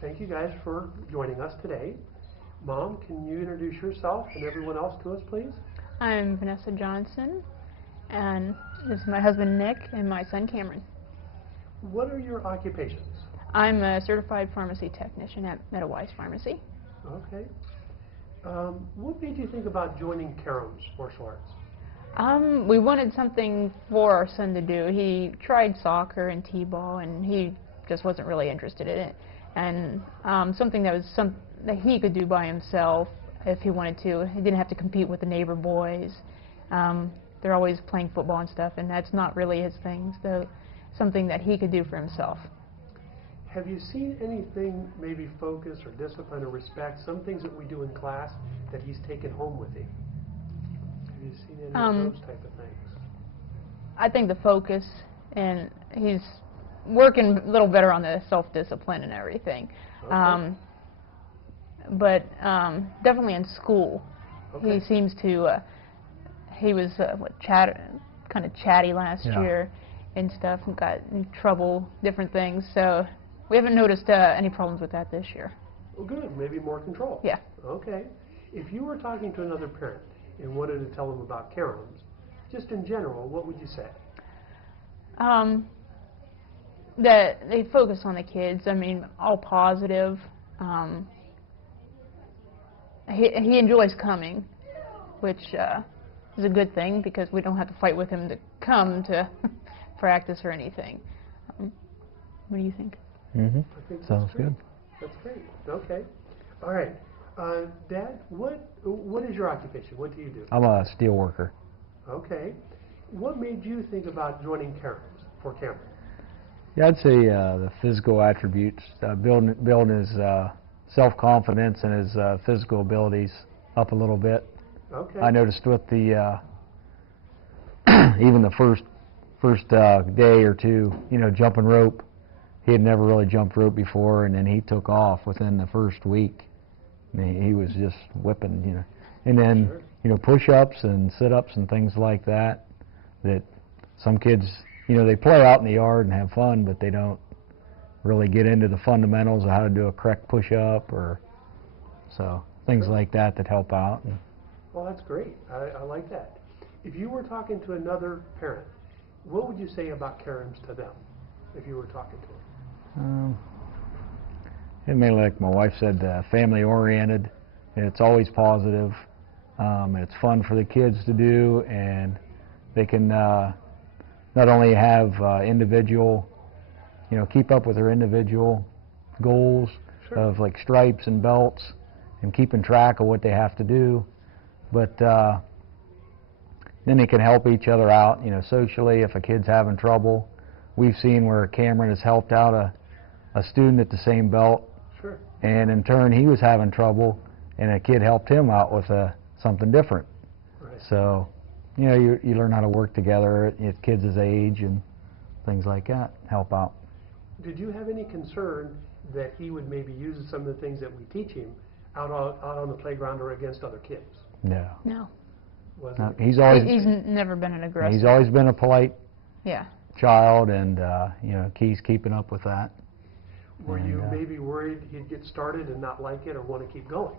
Thank you guys for joining us today. Mom, can you introduce yourself and everyone else to us, please? I'm Vanessa Johnson, and this is my husband Nick and my son Cameron. What are your occupations? I'm a certified pharmacy technician at MetaWise Pharmacy. Okay. What made you think about joining Karam's Martial Arts? We wanted something for our son to do. He tried soccer and t-ball, and he just wasn't really interested in it. And something that he could do by himself if he wanted to. He didn't have to compete with the neighbor boys. They're always playing football and stuff, and that's not really his thing. So something that he could do for himself. Have you seen anything, maybe focus or discipline or respect, some things that we do in class that he's taken home with him? Have you seen any of those type of things? I think the focus, and he's working a little better on the self-discipline and everything. Okay. But definitely in school, Okay. he seems to, he was kind of chatty last year and stuff, and got in trouble, different things. So we haven't noticed any problems with that this year. Well, good. Maybe more control. Yeah. Okay. If you were talking to another parent and wanted to tell them about Karam's, just in general, what would you say? That they focus on the kids. I mean, all positive. He enjoys coming, which is a good thing because we don't have to fight with him to come to practice or anything. What do you think? I think Sounds good. That's great. Okay. All right. Dad, what is your occupation? What do you do? I'm a steel worker. Okay. What made you think about joining Karam's for Cameron? Yeah, I'd say the physical attributes, building his self-confidence and his physical abilities up a little bit. Okay. I noticed with the even the first day or two, jumping rope. He had never really jumped rope before, and then he took off within the first week. And he was just whipping, And then, push-ups and sit-ups and things like that. That some kids, they play out in the yard and have fun, but they don't really get into the fundamentals of how to do a correct push-up, or so things like that help out. Well, that's great. I like that. If you were talking to another parent, what would you say about Karam's to them? If you were talking to them. It may, like my wife said, family-oriented. It's always positive. It's fun for the kids to do, and they can not only have individual, keep up with their individual goals of like stripes and belts and keeping track of what they have to do, but then they can help each other out, socially. If a kid's having trouble, we've seen where Cameron has helped out a student at the same belt, and in turn he was having trouble, and a kid helped him out with something different. Right. So, you learn how to work together at kids' age and things like that, help out. Did you have any concern that he would maybe use some of the things that we teach him out on the playground or against other kids? No. No. No, he's never been an aggressor. He's always been a polite Yeah. child, and he's keeping up with that. Were you maybe worried he'd get started and not like it or want to keep going?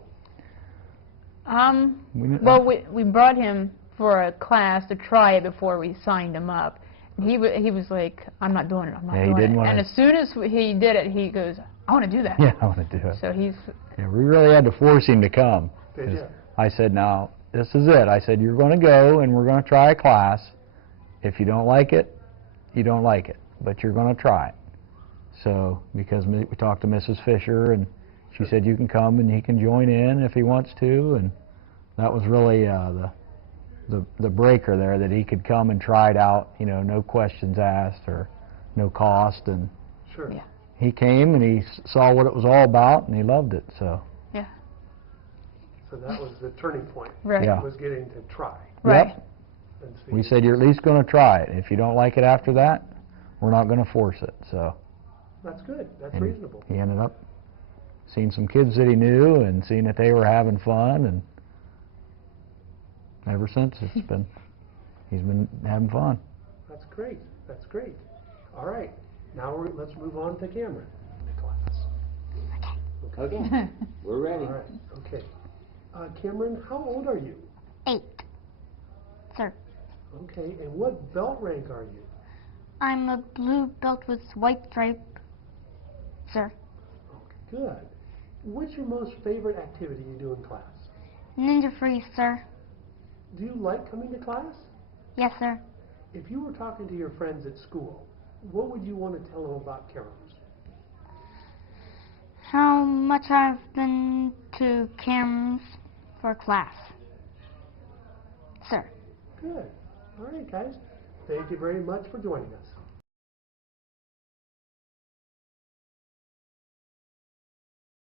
Well, we brought him for a class to try it before we signed him up. He was like, I'm not doing it, I'm not doing it. And as soon as he did it, he goes, I want to do that. Yeah, I want to do it. So he's... Yeah, we really had to force him to come. Did you? I said, now, this is it. I said, you're going to go and we're going to try a class. If you don't like it, you don't like it, but you're going to try it. So, because we talked to Mrs. Fisher, and she said you can come and he can join in if he wants to, and that was really the breaker there, that he could come and try it out, no questions asked or no cost, and Yeah. he came and he saw what it was all about and he loved it. So Yeah. So that was the turning point. Right. Yeah. Was getting to try. Right. Yep. And see. We said you're at least going to try it. If you don't like it after that, we're not going to force it. So That's good. That's and reasonable. he ended up seeing some kids that he knew and seeing that they were having fun, and ever since he's been having fun. That's great. That's great. All right. Now let's move on to Cameron. Class. Okay, we're ready. All right, okay. Cameron, how old are you? 8, sir. Okay, and what belt rank are you? I'm a blue belt with white stripe, sir. Okay, good. What's your most favorite activity you do in class? Ninja freeze, sir. Do you like coming to class? Yes, sir. If you were talking to your friends at school, what would you want to tell them about Kero's? How much I've been to Cam's for class, sir. Good. All right, guys. Thank you very much for joining us.